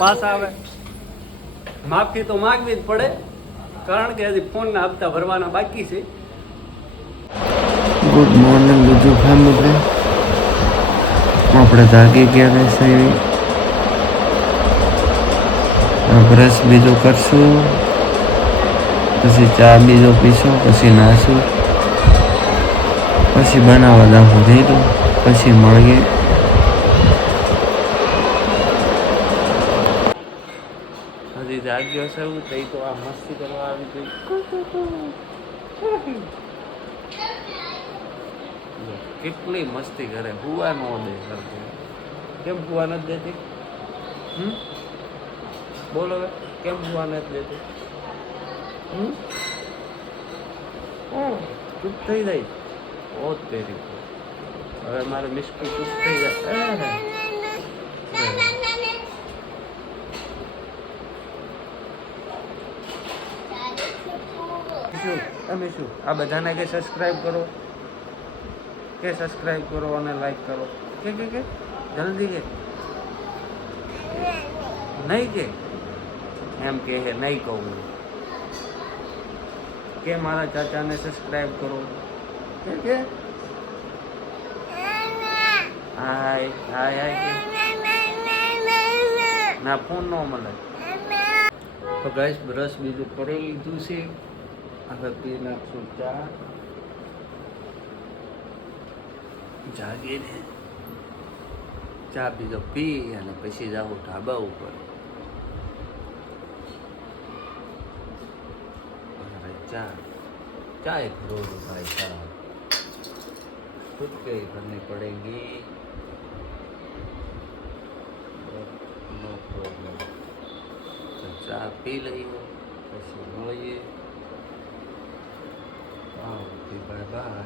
પાછા આવે. માફી તો માગવી જ પડે, કારણ કે હજી ફોનના હપ્તા ભરવાના બાકી છે. ગુડ મોર્નિંગ બીજું ફેમિલી, આપણે જાગી ગયા રહેશે. બ્રશ બીજો કરશું, પછી ચા બીજો પીશું, પછી નાશું, પછી બનાવવા જાઉં રીલ, પછી મળીએ. હજી જાગ્યો છે એવું તઈ તો આ મસ્તી કરવા આવી ગઈ. કેટલી મસ્તી કરે, હુવા નો દે. કેમ હુવા નથી દેતી? બોલો હવે, કેમ હુવા નથી દેતી? ચૂપ થઈ જાય. ઓ તેરી, હવે મારે મિસ્કી ચૂપ થઈ જાય. તમે શું આ બધાને કે સબસ્ક્રાઇબ કરો, કે સબસ્ક્રાઇબ કરો અને લાઈક કરો, કે જલ્દી કે નહીં, કે એમ કે નહીં કહું કે મારા ચાચાને સબસ્ક્રાઇબ કરો, કે હાય હાય હાય કે ના ફોન ન મળે. તો ગાઈસ બ્રશ બીજું કરી લીધું છે, હવે પી નાખશું ચા. જાગીને ચા બીજો પી અને પછી જાઉં ઢાબા ઉપર. ચા एक रोज भाई साहब, खुद के ही करनी पड़ेगी, नो प्रॉब्लम. तो चા પી લઈએ, પછી મળીએ. Bye bye.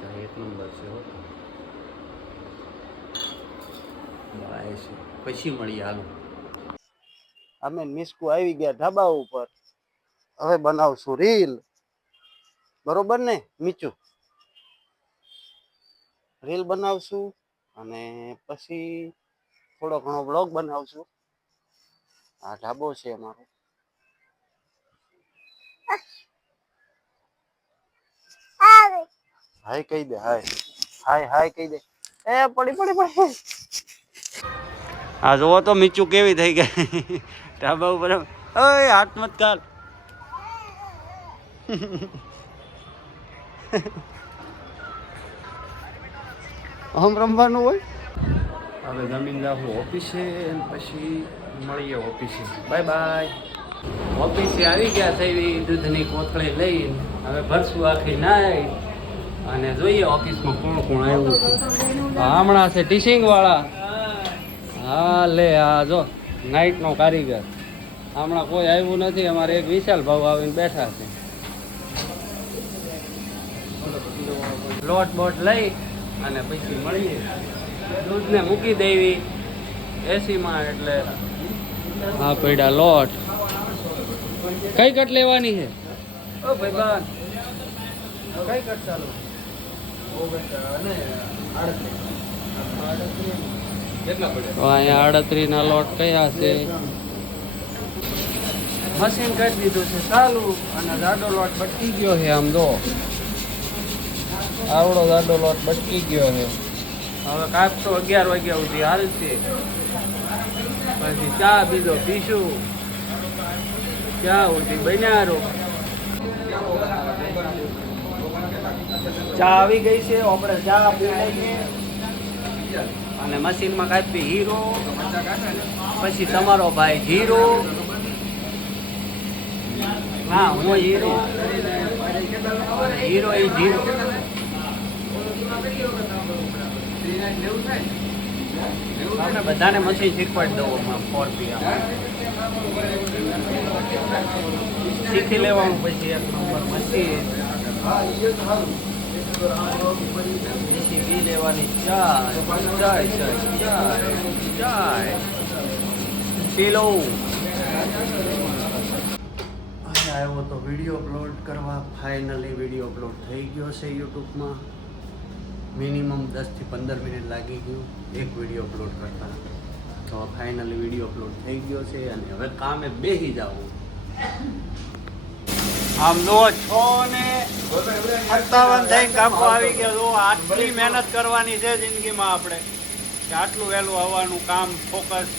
ચા એક નંબર છે હો. પછી મળીએ. હાલો, અમે મિસ્કુ આવી ગયા ઢાબા ઉપર. હવે બનાવશું રીલ, બરોબર ને મીચું? રીલ બનાવશું અને પછી થોડો ઘણો બ્લોગ બનાવશું. આ ઢાબો છે અમારો. હાય કહી દે, હાય હાય હાય કહી દે. એ પડી. આ જોવો તો મીચું કેવી થઈ ગઈ ઢાબા ઉપર. ઓય હાથ મત કર. આમ રમવાનું હોય. હવે જમીન જાઉં ઓફિસે, પછી મળીએ ઓફિસે. Bye bye. ઓફિસે આવી ગયા છે, દૂધની કોથળી લઈને હવે ભરશું આખી નાઈ અને જોઈએ ઓફિસમાં કોણ કોણ આવ્યું છે. હમણાં છે ટીચિંગ વાળા. હા લે, આ જો નાઈટ નો કારીગર. હમણાં કોઈ આવ્યું નથી. અમારે એક વિશાલ ભાવ આવીને બેઠા છે. લોટ બોટ લઈ અને પછી મળીએ. દૂધને મૂકી દેવી એસીમાં, એટલે હા પડ્યા લોટ. કઈ કટ લેવાની છે? ઓ ભાઈ બાન, કઈ કટ ચાલુ? અહીંયા 38 ના લોટ કયા છે? મશીન કરી દીધું છે ચાલુ, અને જાડો લોટ બટકી ગયો છે. આમ જો આવડો જાડો લોટ બટકી ગયો છે. હવે કાપ તો 11 વાગ્યા સુધી હાલશે. પછી ચા બીજો પીશું. ચા સુધી બન્યા. ચા આવી ગઈ છે, આપણે ચા પી લઈએ અને મશીનમાં કાપી હીરો. પછી તમારો ભાઈ હીરો. હા, હું હીરો. હીરો એ હીરો. આપણે બધાને મશીન શીખવાડી દઉં. 4P શીખી લેવાનું. પછી એક નંબર મશીન. દેશી ઘી લેવાની. ચાય ચાય ચાય ચાય પી લો. આવ્યો તો વિડીયો અપલોડ કરવા. ફાઇનલી વિડીયો અપલોડ થઈ ગયો છે યુટ્યુબમાં. મિનિમમ 10 થી 15 મિનિટ લાગી ગયું એક વિડીયો અપલોડ કરતા. તો ફાઇનલી વિડીયો અપલોડ થઈ ગયો છે અને હવે કામે બેસી જાવું. આમ લો 6:57 થઈ કાપો આવી ગયો. લો આટલી મહેનત કરવાની છે જિંદગીમાં આપણે કે આટલું વહેલું આવવાનું કામ ફોકસ.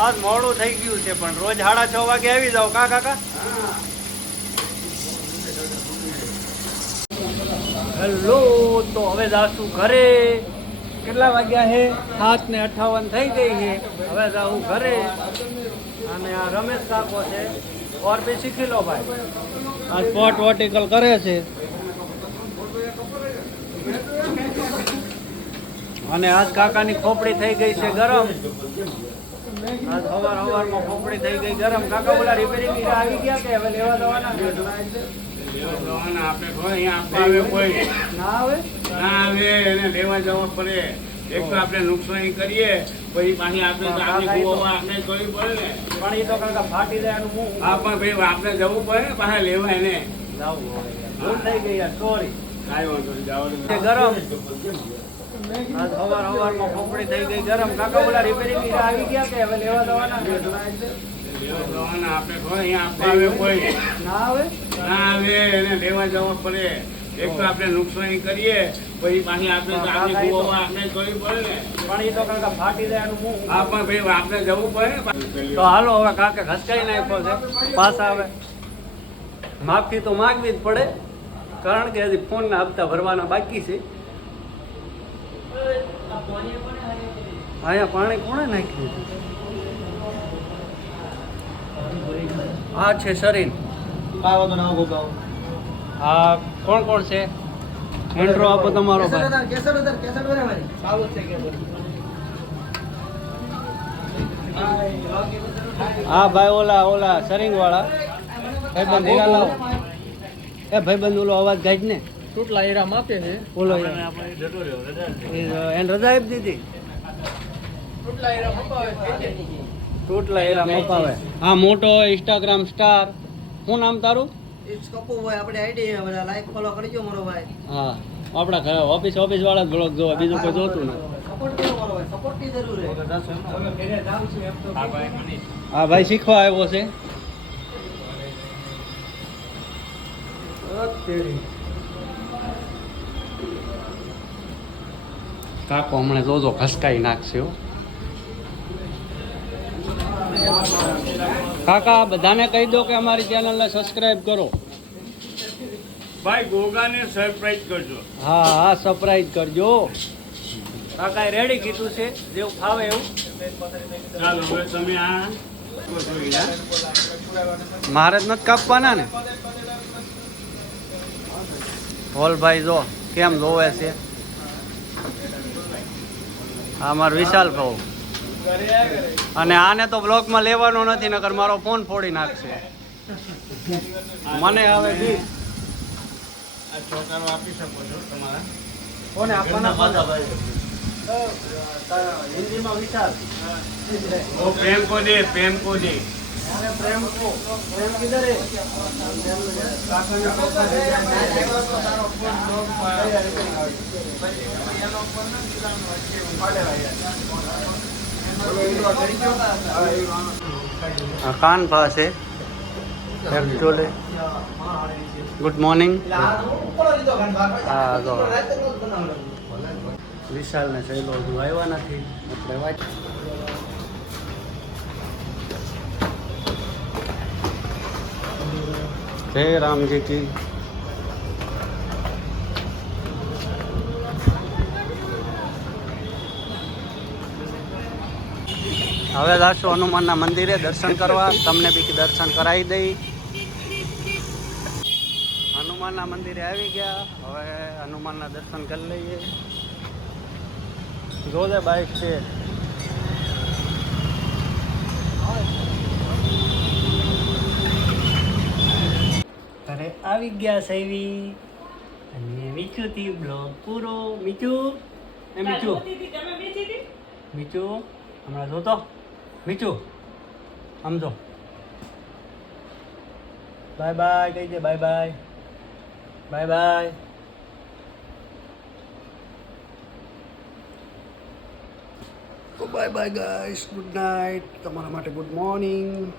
આજ મોડું થઈ ગયું છે પણ રોજ 6:30 વાગે આવી જાવ કા કાકા. હેલો તો હવે જાશું ઘરે. કેટલા વાગ્યા છે? 7:58 થઈ ગઈ છે. હવે જાઉં ઘરે. અને આ રમેશ કાકો છે ઓર બી શીખી લો ભાઈ. આ સ્પોટ વર્ટિકલ કરે છે. અને આજ કાકાની ખોપડી થઈ ગઈ છે ગરમ. આજ સવારમાં ખોપડી થઈ ગઈ ગરમ. કાકા ઓલા રિપેરિંગ આવી ગયા કે હવે લેવા જવાના? લેવા જવા પડે. એક તો આપણે નુકસાની કરીએ પછી પાછી આપણે આપણે કરવી પડે ને. પણ એ તો કાકા ફાટી જાય એનું હું. હા પણ ભાઈ આપણે જવું પડે ને પાછા લેવા એને. ભૂલ થઈ ગઈ યાર, સોરી. કાંઈ વાંધો નહીં, જવાનું. ગરમ આજ સવારમાં ખોપડી થઈ ગઈ ગરમ. કાકા ઓલા રિપેરિંગ આવી ગયા કે હવે લેવા જવાના? લેવા જવાના આપણે અહીંયા આવે કોઈ ના આવે ના આવે એને લેવા જવા પડે. એક તો આપણે નુકસાની કરીએ પછી પાછી આપણે આપણે કરવી પડે ને. પણ એ તો કાકા ફાટી જાય એનું હું. હા પણ ભાઈ આપણે જવું પડે ને. તો હાલો હવે કાકા ઘસકાઈ નાખ્યો છે પાછા. હવે માફી તો માંગવી જ પડે કારણ કે હજી ફોનના હપ્તા ભરવાના બાકી છે. અહીંયા પાણી કોણે નાખ્યું? આ છે શરીર. આ કોણ કોણ છે? એન્ટ્રો આપો તમારો ભાઈ. હા ભાઈ ઓલા સરિંગ વાળા ભાઈબંધ હીરા લાવો. એ ભાઈબંધ ઓલો અવાજ ગાજ ને તૂટલા હીરા માપે છે. ઓલો એને રજા આપી દીધી. તૂટલા હીરા મપાવે. હા મોટો ઇન્સ્ટાગ્રામ સ્ટાર. શું નામ તારું? આપણે આઈડી બધા લાઈક ફોલો કરજો મારો ભાઈ. હા આપણા ઘરે ઓફિસ વાળા જ બ્લોગ જોવા, બીજું કોઈ જોતું નથી. સપોર્ટ કરો મારો ભાઈ, સપોર્ટ ની જરૂર છે. હા ભાઈ શીખવા આવ્યો છે. કાકો હમણાં જોજો ખસકાઈ નાખશે હો. કાકા બધાને કહી દો કે અમારી ચેનલને સબસ્ક્રાઇબ કરો. ભાઈ ગોગાને સરપ્રાઈઝ કરજો. હા હા સરપ્રાઈઝ કરજો. કાકાએ રેડી કીધું છે જેવું ફાવે એવું. ચાલો હવે તમે આ મારે જ નથી કાપવાના ને. હોલભાઈ જો કેમ જોવે છે. આ મારો વિશાલ ભાવ. અને આને તો બ્લોકમાં લેવાનો નથી નકર મારો ફોન ફોડી નાખશે. મને હવે બી આ છોકરાનો આપી શકો છો તમારા. કોને આપવાના? હિન્દીમાં વિશાલ. ઓ પ્રેમ કો દે, પ્રેમ કો દે. प्रेम को प्रेम किधर है? कान पास है एक्चुअली. Good morning. હા તો વિશાલ ને સહેલો હજુ આવ્યા નથી એટલે વાત. જય રામજી કી. હવે જાશું હનુમાનના મંદિરે દર્શન કરવા. તમને બી દર્શન કરાવી દઈ. હનુમાનના મંદિરે આવી ગયા. હવે હનુમાનના દર્શન કરી લઈએ. જોજે બાઈક છે. ઘરે આવી ગયા સૈવી અને મીચું થી બ્લોગ પૂરો. મીચું એ મીચું મીચું હમણાં જોતો. મીચું સમજો બાય બાય કહી દે બાય બાય બાય બાય. તો bye bye guys, good night. તમારા માટે ગુડ મોર્નિંગ.